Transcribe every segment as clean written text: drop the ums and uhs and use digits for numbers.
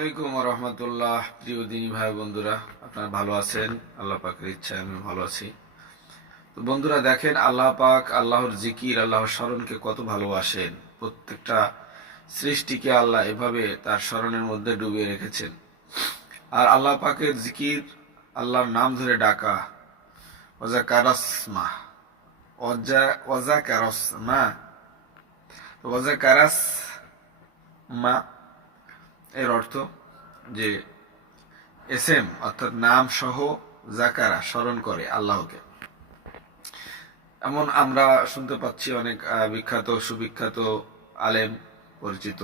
আলাইকুম ওয়া রাহমাতুল্লাহ। প্রিয় দিনী ভাই বন্ধুরা, আপনারা ভালো আছেন? আল্লাহ পাকের ইচ্ছায় আমি ভালো আছি। তো বন্ধুরা দেখেন, আল্লাহ পাক আল্লাহর জিকির, আল্লাহর স্মরণকে কত ভালোবাসেন। প্রত্যেকটা সৃষ্টিকে আল্লাহ এভাবে তার স্মরণের মধ্যে ডুবিয়ে রেখেছেন। আর আল্লাহ পাকের জিকির, আল্লাহর নাম ধরে ডাকা, ওয়াজাকারাসমা ওয়াজাকারাসমা ওয়াজাকারাসমা এর অর্থ যে এসএম অর্থাৎ নাম সহ জাকারা স্মরণ করে আল্লাহকে। এমন আমরা শুনতে পাচ্ছি অনেক বিখ্যাত সুবিখ্যাত আলেম পরিচিত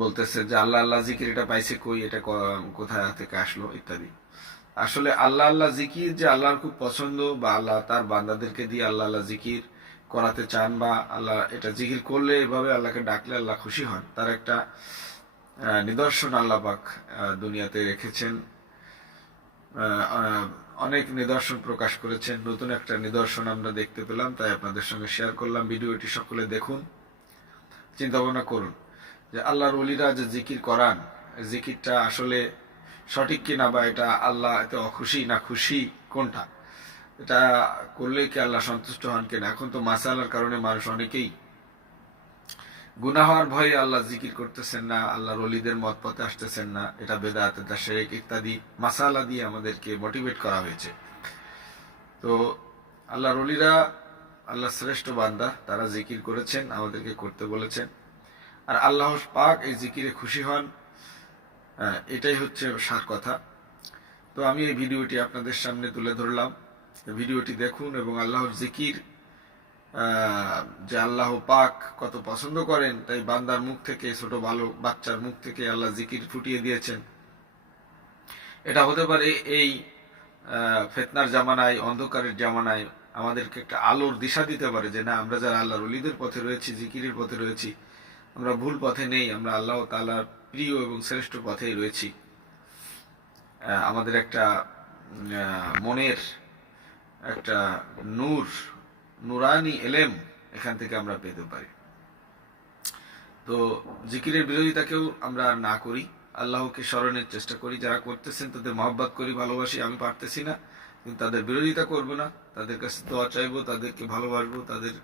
বলতেছে যে আল্লাহ আল্লাহ জিকির এটা পাইছে কই, এটা কোথায় থেকে আসলো ইত্যাদি। আসলে আল্লাহ আল্লাহ জিকির যে আল্লাহর খুব পছন্দ, বা আল্লাহ তার বান্দাদেরকে দিয়ে আল্লাহ আল্লাহ জিকির করাতে চান, বা আল্লাহ এটা জিকির করলে এভাবে আল্লাহকে ডাকলে আল্লাহ খুশি হন, তার একটা নিদর্শন আল্লাহ পাক দুনিয়াতে রেখেছেন। অনেক নিদর্শন প্রকাশ করেছেন। নতুন একটা নিদর্শন আমরা দেখতে পেলাম, তাই আপনাদের সঙ্গে শেয়ার করলাম। ভিডিওটি সকলে দেখুন, চিন্তা ভাবনা করুন যে আল্লাহর ওলিরা যে জিকির করান, জিকিরটা আসলে সঠিক কিনা, বা এটা আল্লাহ এতে অখুশি না খুশি কোনটা, এটা করলে কি আল্লাহ সন্তুষ্ট হন কিনা। এখন তো মাসালার কারণে মানুষ অনেকেই গুনাহ হওয়ার ভয়ে আল্লাহ জিকির করতেছেন না, আল্লাহর ওলিদের মত পথে আসতেছেন না। এটা বেদাত, এটা শিরক ইত্যাদি মাসালা দিয়ে আমাদেরকে মোটিভেট করা হয়েছে। তো আল্লাহর ওলিরা আল্লাহ শ্রেষ্ঠ বান্দা, তারা জিকির করেছেন, আমাদেরকে করতে বলেছেন। আর আল্লাহ পাক এই জিকিরে খুশি হন, এটাই হচ্ছে সার কথা। তো আমি এই ভিডিওটি আপনাদের সামনে তুলে ধরলাম। ভিডিওটি দেখুন এবং আল্লাহর জিকির যে আল্লাহ পাক কত পছন্দ করেন, তাই বান্দার মুখ থেকে, ছোট ভালো বাচ্চার মুখ থেকে আল্লাহ জিকির ফুটিয়ে দিয়েছেন। এটা হতে পারে এই ফিতনার জামানায়, অন্ধকারের জামানায় আমাদেরকে একটা আলোর দিশা দিতে পারে যে না, আমরা যারা আল্লাহর ওলিদের পথে রয়েছি, জিকিরের পথে রয়েছি, আমরা ভুল পথে নেই, আমরা আল্লাহ তাআলার প্রিয় এবং শ্রেষ্ঠ পথেই রয়েছি। আমাদের একটা মনের একটা নুরানি এলেম এখান থেকে আমরা পেতে পারি। তো জিকিরের বিরোধিতাকেও আমরা না করি, আল্লাহকে স্মরণের চেষ্টা করি। যারা করতেছেন তাদের মহব্বত করি, ভালোবাসি। আমি পারতেছি না, কিন্তু তাদের বিরোধিতা করব না, তাদের কাছে দোয়া চাইবো, তাদেরকে ভালোবাসবো, তাদের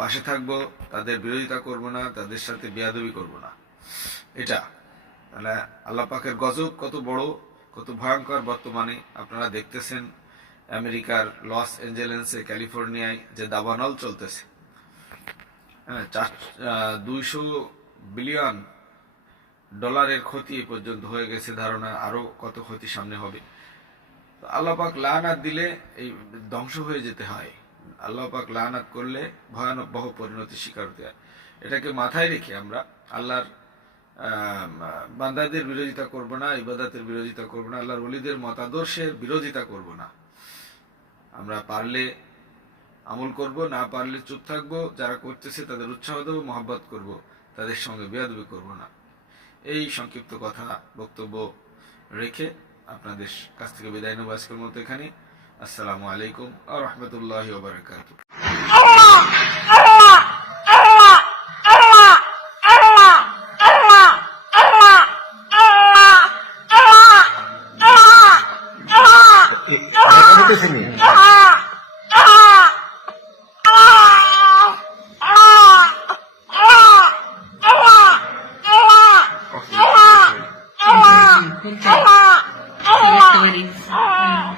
পাশে থাকবো, তাদের বিরোধিতা করব না, তাদের সাথে বেয়াদবি করব না। এটা তাহলে আল্লাহ পাকের গজব কত বড়, কত ভয়ঙ্কর বর্তমানে আপনারা দেখতেছেন। আমেরিকার লস এঞ্জেলেসে, ক্যালিফোর্নিয়ায় যে দাবানল চলতেছে, 200 বিলিয়ন ডলারের ক্ষতি পর্যন্ত হয়ে গেছে ধারণা, আরো কত ক্ষতি সামনে হবে। আল্লাহ পাক লানাত দিলে এই ধ্বংস হয়ে যেতে হয়। আল্লাহ পাক লানাত করলে ভয়ানক বহু পরিণতি শিকার হতে হয়। এটাকে মাথায় রেখে আমরা আল্লাহর বান্দাদের বিরোধিতা করব না, ইবাদতের বিরোধিতা করব না, আল্লাহর ওলিদের মতাদর্শের বিরোধিতা করব না। আমরা পারলে আমল করব, না পারলে চুপ থাকবো। যারা করতেছে তাদের উৎসাহ দেবো, মহব্বত করব, তাদের সঙ্গে বেয়াদবি করব না। এই সংক্ষিপ্ত কথা বক্তব্য রেখে আপনাদের কাছ থেকে বিদায় নেব আজকের মতো এখানে। আসসালামু আলাইকুম ওয়া রাহমাতুল্লাহি ওয়া বারাকাতুহু। Activities.